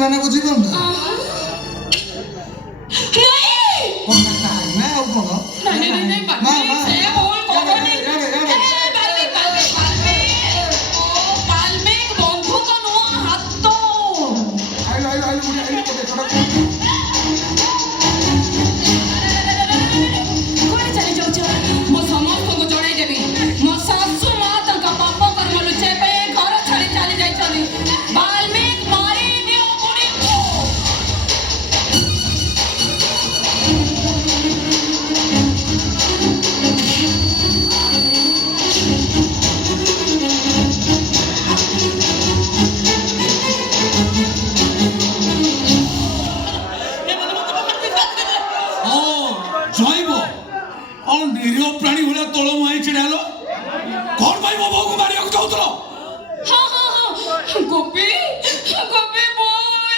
ମାନେ ବୁଝିପାରୁନ ନା ଆଉ କଣ निरीह प्राणी भाया तोल मुहाई छिड़ाल कौन भाई मो बो को मारिया को चाहतलो हां हां हां गोपी गोपी बो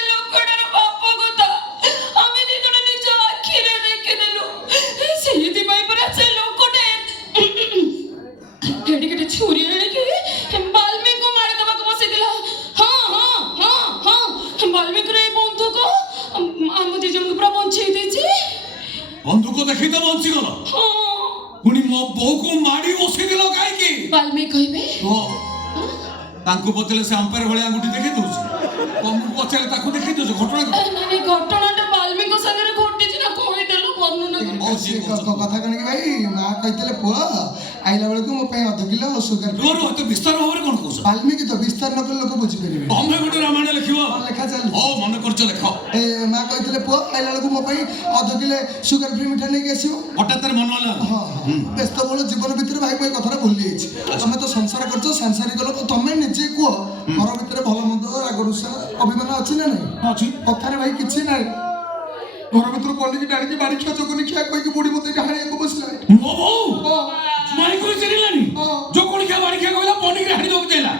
लोकड़र बाप गोता आमी दिजण निज आखिरे देखिदेलु सेहिति भाई पर से लोकटे केडी केडी छुरी आणी के बाल्मीक को मारी दबा को बसे दिला हां हां हां हां बाल्मीक रे बंधुक आम दिजण को पूरा बंचई देछि बंधुक देखि तो बंची गलो हां पुनी मो बो को मारी बसे दिलो काहे की बाल्मीक कहबे ओ तांको पचले से अंपायर भले अंगुठी देखि दोछ तुमको पचले ताको देखि दोछ घटना नहीं घटनाटा बाल्मीक संगे घटी छि ना कहि देलो वर्णना कथा कण कि भाई मां कहितले पुआ आइला बेले को मो पे आधा किलो सुगर तोर तो विस्तार भाବରେ कोन कहछ बाल्मीकि तो विस्तार न कर लोक बुझि परिबे तमे गोटे रामायण लिखिबो लेखा चल ओ मन करछ लेख ए मां कहितले पुआ आइला बेले को मो पे आधा किलो सुगर फ्री मिठा नै के आसीबो हठात तर मन वाला हां व्यस्त बोल जीवन भीतर भाई भाई कथा भूली जाइछि तमे तो संसार करछ संसारिक लोक तमे निजे को घर भीतर भलो मंद रागरुषा अभिमान अछि ना नै अछि कथारे भाई किछि नै घर भीतर पल्ली की डाणी की बाड़ी खा चकुनी खा कोई की बुढ़ी मते ढाणी को बसला मो बो माई को चलिलानी जो कोन खा बाड़ी खा कहला पनी के हाडी दो देला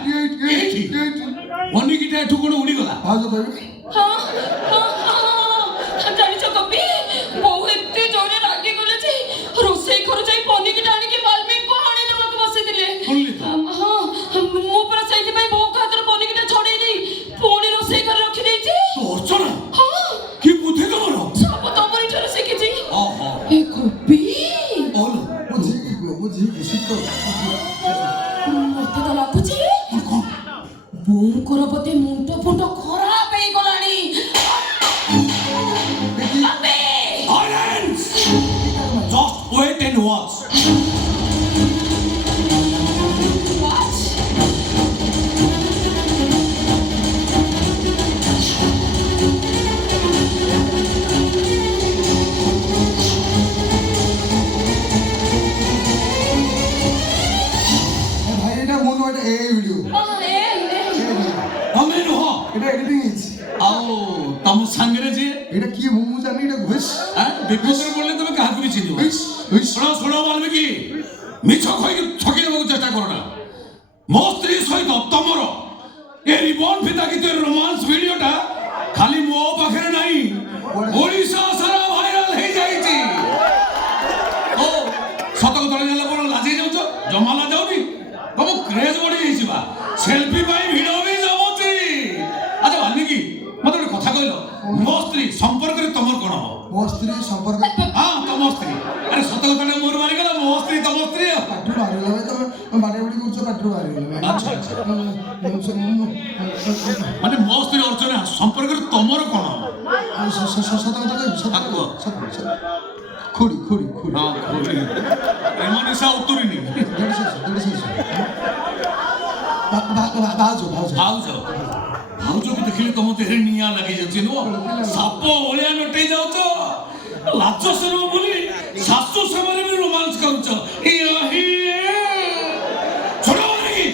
पनी की एठु कोन उडी गला हां जो भाई हां हां जानि छ कपी बहु एते जोरे रागी गले जे रोसई कर जाई पनी की डाणी के बाल्मीक को हाणी दबा को बसे दिले हां मो पर सही भाई बहु खातर पनी की छोड़े दी पुणी रोसई कर रखी देई छी तोरचना हां की बुद्धि तमरो सब तमरी ठर सिखि छी ओहो ए कपी ओलो बुझी शिखर मते तो लागुची बोंकर पते मुंडो फुंडो खराब हे गलानी अबे Silence! Just wait and watch. What? भाई एटा मोन एटा ए वीडियो हमें नो एटा एडिटिंग इज आओ तम संगरे जे एटा की मु जानी एटा घुस विपुतर बोलले तमे काहा को भी चिन्ह घुस घुस सुनो सुनो वाल्मीकि मिछ खई ठकी देबो चेष्टा करना मो स्त्री सहित तमर ए रिबन फिता की तो रोमांस वीडियोटा खाली मो पाखरे नाही ओडिसा सारा भाइराल हे जाईची ओ सत को तळे नेला बोल लाजी जाउछ जमाला जाउनी तम क्रेज बढी जाईची बा सेल्फी पाई भिडियो भी जाउची अच्छा वाल्मीकि मते एक कथा कहलो मो स्त्री संपर्क रे तमर कोन हो मो स्त्री संपर्क हां तम स्त्री अरे सत को तळे मोर मारी गला मो स्त्री तम स्त्री पाठु मारी गला भाई तो बाडे बडी कुछ पाठु मारी गला अच्छा अच्छा माने मो स्त्री अर्चना संपर्क रे तमर कोन हो सत कथा कह सत खोडी खोडी खोडी हां खोडी एमाने सा उतरिनी बाजो भाउजो भाउजो को देखिले तम देहरे निया लागि जाउछि नो साप ओलिया नटे जाउछ लाज शरम बोली सासु समाने भी रोमांस करूछ ए ही छोड़ो नहीं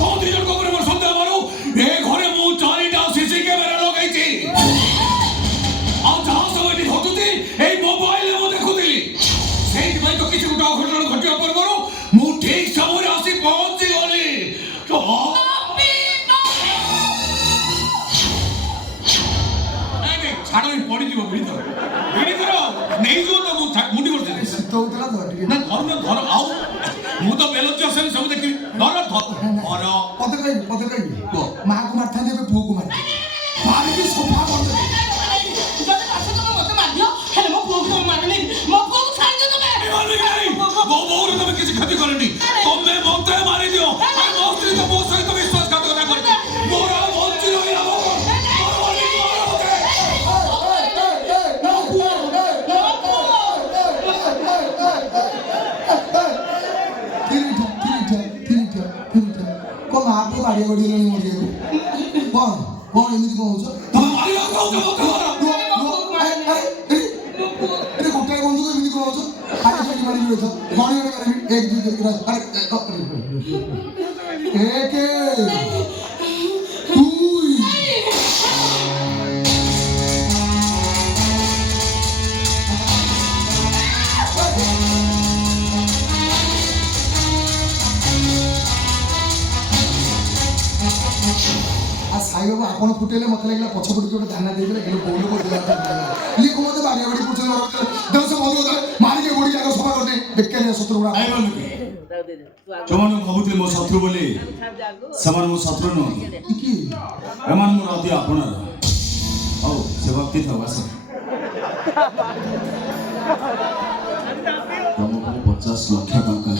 तो दिजन को करे मोर संदेह मारो ए घरे मु चारिटा सीसी कैमरा लगाइछि आ जहां सब एठी घटुती ए मोबाइल मु देखुतिली सेही भाई तो किछु गुटा घटना घटिया पर करो मु ठीक समय आसी पहुंची गली तो छाड़ो पड़ी जीव भीतर नहीं जो तो मुंडी कर दे शीत होतला तो ठीक ना घर में घर आउ मु तो बेलच असन सब देखि धर धर पते कहि को मां को मारथा देबे पुओ को मार के सब କଣ ଏମିତି କଣ ହଉଛ? ତମେ ମାରିବାକୁ କହୁଛ ମତେ ମାର। ଏରେ ଗୋଟାଏ ବନ୍ଧୁକୁ ଏମିତି କଣ ହଉଛ? ଆରେ ସେଠି ମାରିକି ରହିଛ। ଗଣି ଗଣି କରିବି 1 2 3 4 1 2 ସାଇବାବୁ ଆପଣ ଫୁଟେଇଲେ ମତେ ଲାଗିଲା ପଛପଟକୁ ଗୋଟେ ଧାନ ଦେଇଦେଲେ କିନ୍ତୁ ବୋଉ ଲୋକ ଦେଲା ଇଏ କଣ ମତେ ବାଡ଼ିଆ ବାଡ଼ି ପୁଛେ ଦଶ ବନ୍ଧୁ ମାରିକି ଗୋଡ଼ି ଯାକ ସଫା କରିଦେ ବେକାରିଆ ଶତ୍ରୁ ଗୁଡ଼ା ଯୋଉମାନଙ୍କୁ ଭାବୁଥିଲି ମୋ ଶତ୍ରୁ ବୋଲି ସେମାନେ ମୋ ଶତ୍ରୁ ନୁହଁ। କି ଏମାନେ ମୋର ଅତି ଆପଣାର। ହଉ ସେ ଭକ୍ତି ଥାଉ ଆସ। ତମକୁ 50 ଲକ୍ଷ ଟଙ୍କା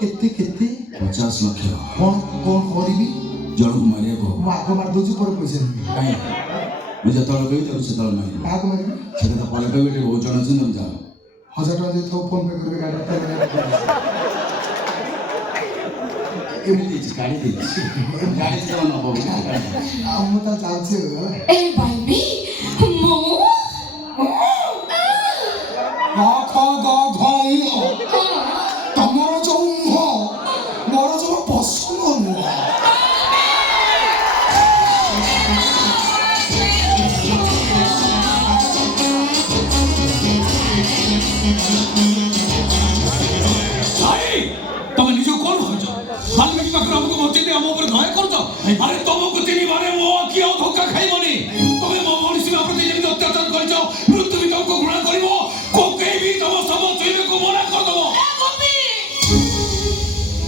କେତେ କେତେ 50 ଲକ୍ଷ କଣ କଣ କରିବି? ଜଣକୁ ମାରିବାକୁ ମୁଁ ଆଗ ମାରି ଦଉଛି ପରେ ପଇସା ନେବି। କାହିଁ ମୁଁ ଯେତେବେଳେ କହିବି ତାକୁ ସେତେବେଳେ ମାରିବି। କାହାକୁ ମାରିବି? ସେଟା ତ ପରେ କହିବି ଟିକେ ବହୁତ ଜଣ ଅଛନ୍ତି ତମେ ଯାଅ। 1000 ଟଙ୍କା ଦେଇଥାଉ ଫୋନ ପେ କରିବେ ଗାଡ଼ି ଏମିତି ଦେଇଛି ଗାଡ଼ି ଦେଇଛି ଗାଡ଼ି ତମେ ନବ ଆଉ ମୁଁ ତା ଯାଉଛି ଏ ବାଇବି ମୁଁ ତମର ଯୋଉ ମୁହଁ ମୋର ଯୋଉ ପସନ୍ଦ ନୁହଁ। ତମେ ନିଜକୁ କଣ ଭାବୁଛ? ବାଲ୍ମୀକି ପାଖରୁ ଆମକୁ ବଞ୍ଚେଇ ଦେଇ ଆମ ଉପରେ ଦୟା କରୁଛ? ଆରେ ତମକୁ ତିନି ବାରେ ମୋ ଆଖି ଆଉ ଧୋକା ଖାଇବନି। ତମେ ମୋ ମଣିଷ ପ୍ରତି ଯେମିତି ଅତ୍ୟାଚାର କରିଛ ମୃତ୍ୟୁ ବି ତମକୁ ଘୃଣା କରିବ। କୋକେଇ ବି ତମ ଶବ ଛୁଇଁବାକୁ ମନା କରିଦବ।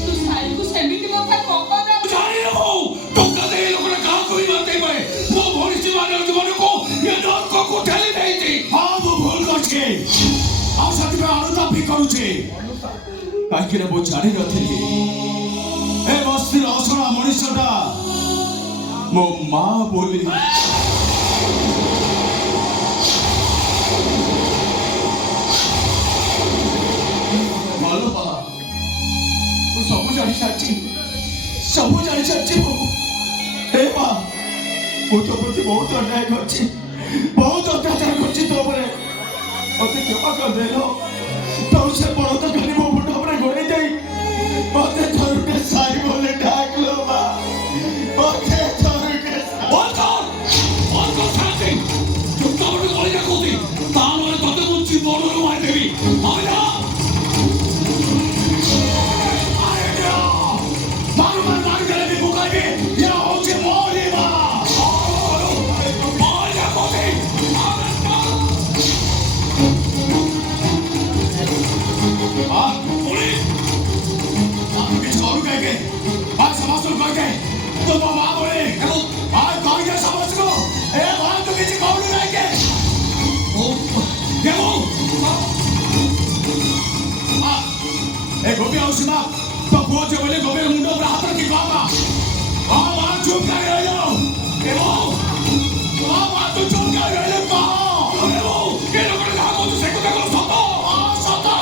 ତୁ ସାଇକୁ ସେମିତି କଥା କହନା। ଜାଣିନୁ ଟଙ୍କା ଦେଇ ଲୋକଟା କାହାକୁ ବି ମାରିଦେଇ ପାରେ। ମୋ ମଣିଷ ମାନର ଜୀବନକୁ ଏ ନର୍କକୁ ଠେଲି ଦେଇଛି। ହଁ ମୁଁ ଭୁଲ କରିଛି ଆଉ ସେଥିପାଇଁ ଅନୁତାପ କରୁଛି। କାହିଁକିନା ମୁଁ ଜାଣିନଥିଲି ଏ ବସ୍ତିର ଅସଣା ମଣିଷଟା ମୋ ମା ବୋଲି। ଭଲ ମା ମୁଁ ସବୁ ଜାଣିସାରିଛି ମୁଁ। ଏ ମା ମୁଁ ତୋ ପ୍ରତି ବହୁତ ଅନ୍ୟାୟ କରିଛି ବହୁତ ଅତ୍ୟାଚାର କରିଛି ତୋ ଉପରେ ମତେ କ୍ଷମା କରିଦେଲ। ତୁ ସେ ବଳଦ ଖାଲି ମୋ ମୁଣ୍ଡ ଉପରେ ଗୋଡ଼େଇ ଦେଇ ମତେ ଥରୁଟେ ସାଇ ବୋଲି ଡାକଲୋ ମା। ମତେ ଥରୁଟେ ତାହେଲେ ତତେ ମୁଁ ଜୀବନରୁ ମାରିଦେବି। ମାରିଦେଲେ ବି ମୁଁ କହିବି ଇଏ ହଉଛି ମୋରି ମା। गोपी औषधा तो पहुंचे बोले गोपी मुंडो पर हाथ रखी कहा हाँ वहाँ चुप कर रहे हो हाँ वहाँ तू चुप कर रहे हो कहा ये लोगों ने कहा मुझे से कुछ करो सतो हाँ सतो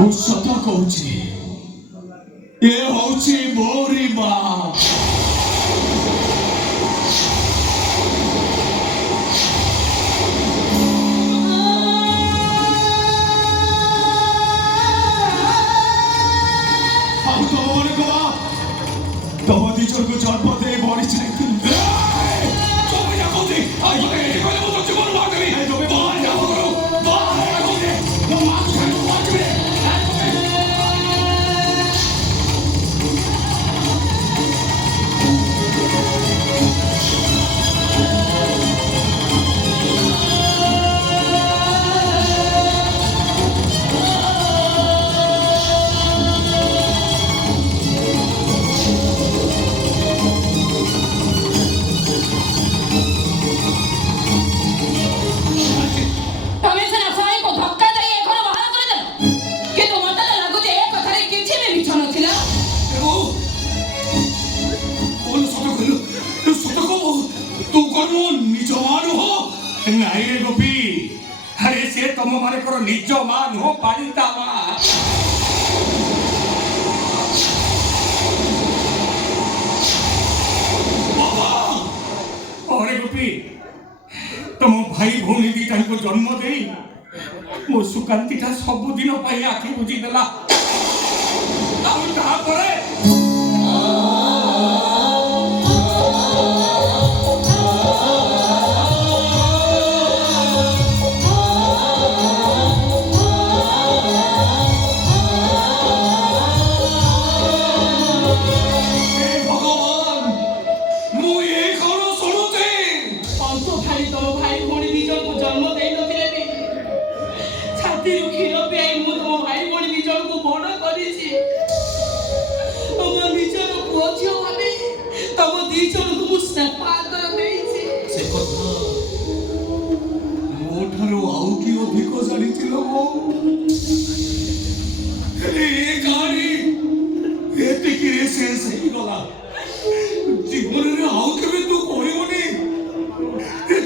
वो सतो कहूची ये होची मोरी माँ। तब दिजर को जन्म दे बड़ी चाहिए नहीं रे गोपी अरे से तुम मारे करो निज मान हो पालिता मा ମୋ ସୁକାନ୍ତିଟା ସବୁଦିନ ପାଇଁ ଆଖି ବୁଝିଦେଲା। ଆଉ ତାପରେ ସେ କଥା ମୋ ଠାରୁ ଆଉ କି ଅଧିକ ଜାଣିଥିଲ ହେଲେ ଏ ଗାଡ଼ି ଏତିକିରେ ଶେଷ ହେଇଗଲା। ଜୀବନରେ ଆଉ କେବେ ତୁ କହିବୁନି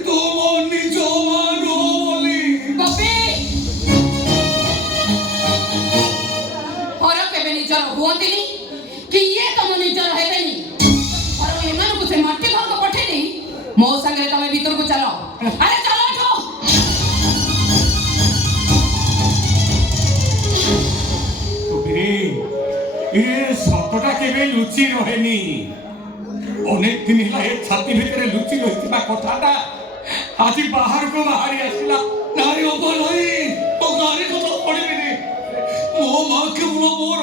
ତୁ ମୋ ନିଜ ମା ନୁହଁ ବୋଲି। ପର କେବେ ନିଜର ହୁଅନ୍ତିନି କି ଇଏ ତମ ନିଜର ହେବେନି। ପର ଏମାନଙ୍କୁ ସେ ମାଟି ଘରକୁ ପଠେଇ ଦେଇ ମୋ ସାଙ୍ଗରେ ତମେ ଭିତରକୁ ଚାଲ। ଆରେ ଚାଲ ଏଠୁ। ଏ ସତଟା କେବେ ଲୁଚି ରହେନି। ଅନେକ ଦିନ ହେଲା ଏ ଛାତି ଭିତରେ ଲୁଚି ରହିଥିବା କଥାଟା ଆଜି ବାହାରକୁ ବାହାରି ଆସିଲା। ନାରୀ ଅବା ନାହିଁ ମୋ ଗାଁରେ କଥା ପଡ଼ିବିନି। ମୋ ମା କେବଳ ମୋର,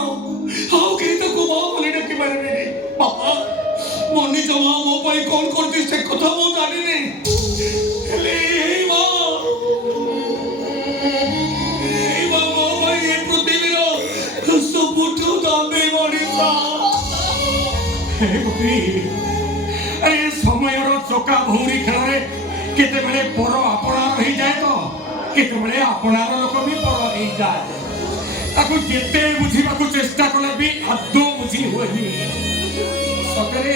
ଆଉ କେହି ତାକୁ ମା ବୋଲି ଡାକି ପାରିବିନି। ବାପା ମୋ ନିଜ ମା ମୋ ପାଇଁ କଣ କରୁଛି ସେ କଥା ମୁଁ ଜାଣିନି। ହେଲେ ଏଇ ମା ମୋ ପାଇଁ ଏ ପୃଥିବୀର ସବୁଠୁ ଦାମୀ ମଣିଷ। ଏ ସମୟର ଚକା ଭଉଁରୀ ଖେଳରେ କେତେବେଳେ ପର ଆପଣାର ହେଇଯାଏ ତ କେତେବେଳେ ଆପଣାର ଲୋକ ବି ପର ହେଇଯାଏ। ତାକୁ ଯେତେ ବୁଝିବାକୁ ଚେଷ୍ଟା କଲେ ବି ଆଦୌ ବୁଝି ହୁଏନି। ସତରେ